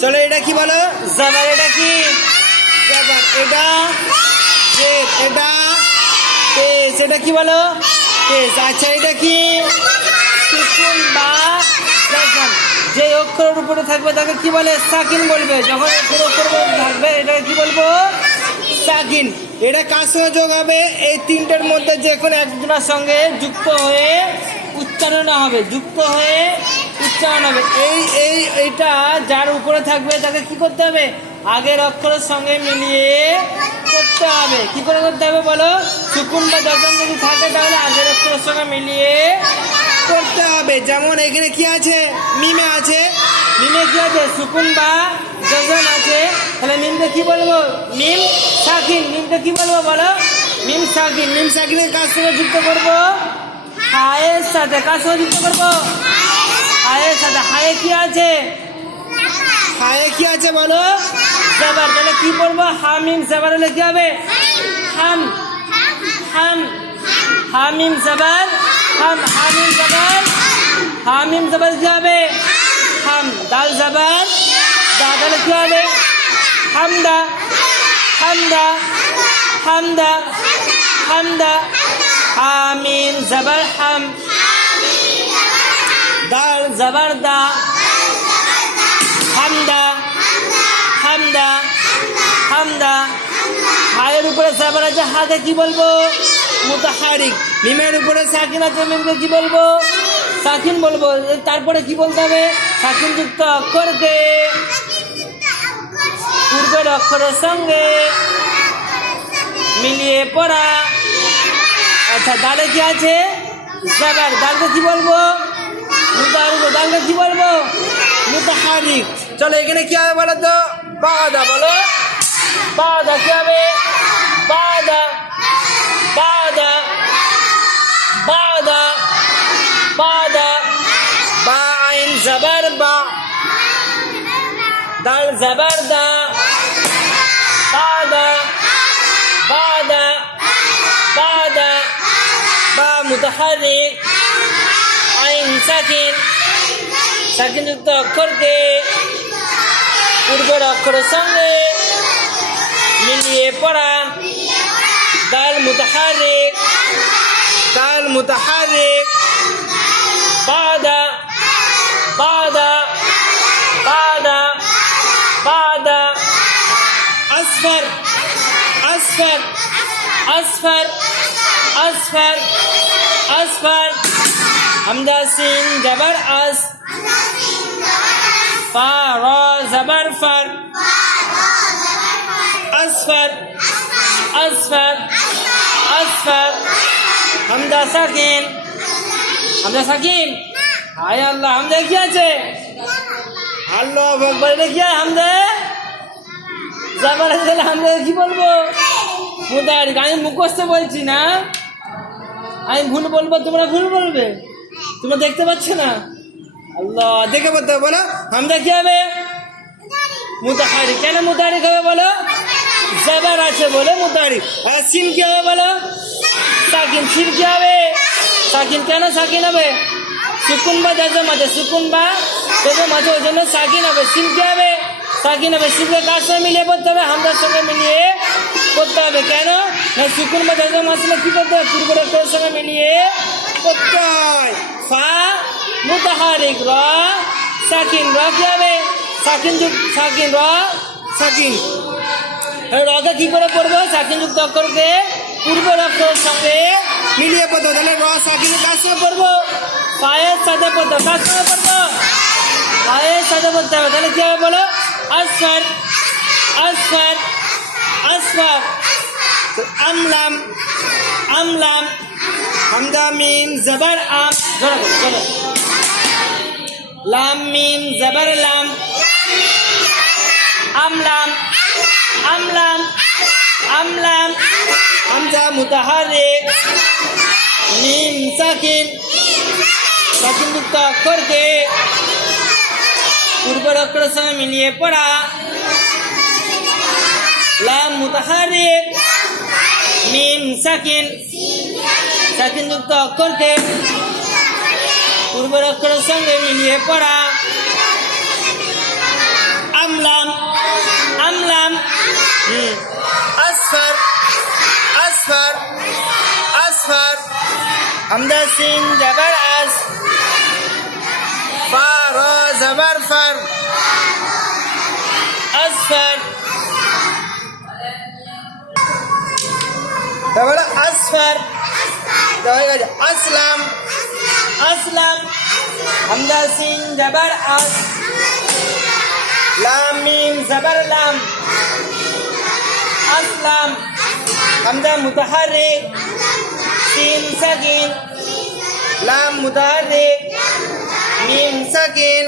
চলো এটা কি বলো? জাবার। এটা কি? জাবার। এটা জেদ। এটা পেশ। এটা কি বলো? পেশ। আচ্ছা এটা কি? সুকুন বা যখন যে অক্ষরের উপরে থাকবে তাকে কি বলে? সাকিন বলবে। যখন অক্ষরের উপরে থাকবে এটাকে কি বলবো? সাকিন। এটা কার সঙ্গে যোগ হবে? এই তিনটের মধ্যে যে কোনো একজনের সঙ্গে যুক্ত হয়ে উচ্চারণ হবে। যুক্ত হয়ে উচ্চারণ হবে। এইটা যার উপরে থাকবে তাকে কি করতে হবে? আগের অক্ষরের সঙ্গে মিলিয়ে করতে হবে। কি করে করতে হবে বলো? সুকুন বা যজন যদি থাকে তাহলে আগের অক্ষরের সঙ্গে মিলিয়ে করতে হবে। যেমন এখানে কি আছে? মিমে আছে। মিমে কি আছে? সুকুন বা যজন আছে। তাহলে মিমকে কি বলবো? মিম সাকিন। মিমকে কি বলবো বলো? মিম সাকিন। মিম সাকিনের কার সঙ্গে যুক্ত করবো? হায়ের সাথে। কার সঙ্গে যুক্ত করবো? হায়ের সাথে। হায়ে কি আছে? হায়ে কি আছে বলো? জাবার। তাহলে কি করবো? হামিম জাবার হলে কি হবে? হাম। হাম। হামিম জাবার। হাম। হামিম জাবার। হামিম জাবার কি হবে? হাম। দাল জাবার। দা। তাহলে কি হবে? হামদা। হামদা। হামদা। হামদা। হামিম জাবার হাম। দাল জাবার দা। হামদা। হামদা। হামদা। হায়ের উপরে জাবার আছে। হাতে কি বলবো? মুতাহারিক। মিমের উপরে সাকিন আছে। মিমকে কি বলবো? সাকিন বলবো। তারপরে কি বলতে হবে? সাকিন যুক্ত অক্ষরকে পূর্বের অক্ষরের সঙ্গে মিলিয়ে পড়া। আচ্ছা দালে কি আছে? জাবার। দালকে কি বলবো? মুতাহারিক। দালকে কি বলবো? মুতাহারিক। চলো এখানে কি হবে বলো তো? বাদা। বলো বাদা। কি হবে? বাদা। বাদা। বাদা। বাদা। বা আইন জাবার বা। দাল জাবার দা। বাদা। বাদা। বাদা। বা মুতাহারিক। আইন সাকিন। সাকিন যুক্ত অক্ষরকে পূর্বের অক্ষরের সঙ্গে মিলিয়ে পড়া। দাল মুতাহারিক। দাল মুতাহারিক। বাদা। বাদা। বাদা। বাদা। আসফার। আসফার। আসফার। আসফার। আসফার। হামজা সিন জাবার আস। ফা রা জাবার ফার। আসফার। আসফার। আসফার। হামজা সাকিন। হামজা সাকিন। হায় আল্লাহ। হামজা কি আছে? আল্লাহু আকবার। এটা কি? হামজা জাবার আছে। হামজা কি বলবো? মুতাহারিক। আমি মুখস্থ বলছি না, আমি ভুল বলবো, তোমরা ভুল বলবে। তোমরা দেখতে পাচ্ছ না? আল্লাহ দেখে বলতে হবে। বলো হামজা কি হবে? মুতাহারিক। কেন মুতাহারিক হবে বলো? জাবার আছে বলে মুতাহারিক। আর সিন কি হবে বলো? সাকিন। সিন কি হবে? সাকিন। কেন সাকিন হবে? সুকুন বা যজম আছে। সুকুন বা যজম আছে, ওই জন্য সাকিন হবে। সিন কি হবে? সাকিন হবে। সিনকে কার সঙ্গে মিলিয়ে পড়তে হবে? হামজার সঙ্গে মিলিয়ে করতে হবে। কেন না? সুকুন বা যজম আসলে কি করতে হবে? পূর্বের অক্ষরের সঙ্গে মিলিয়ে করতে হয়। ফা মুতাহারিক। র সাকিন। র কি হবে? সাকিন সাকিন। র সাকিন। রকে কি করে পড়বো? সাকিন যুক্ত অক্ষরকে পূর্বের অক্ষরের সঙ্গে মিলিয়ে পড়তে হবে। তাহলে র সাকিন কার সঙ্গে পড়বো? ফায়ের সাথে পড়তে হবে। কার সঙ্গে পড়বো? ফায়ের সাথে পড়তে হবে। তাহলে কি হবে বলো? আসফার। আসফার। আসফার। আমলাম। আমলাম। হামজা মিম জাবার আম। লাম মিম জাবার লাম। আমলাম। আমলাম। আমলাম। হামজা মুতাহারিক। মিম সাকিন। সাকিন যুক্ত অক্ষরকে পূর্বের অক্ষরের সঙ্গে মিলিয়ে পড়া। লাম মুতাহারিক। মিম সাকিন। সাকিন যুক্ত অক্ষরকে পূর্বের অক্ষরের সঙ্গে মিলিয়ে পড়া। হামজা সিন জবর আস ফা র জবর ফর আসফর তারপরে আসফর হয়ে গেছে আসলাম আসলাম হামজা সিন জবর আস লাম মিম জবর লাম আসলাম হামজা মুতাহাররিক সিন সাকিন লাম মুতাহাররিক মিম সাকিন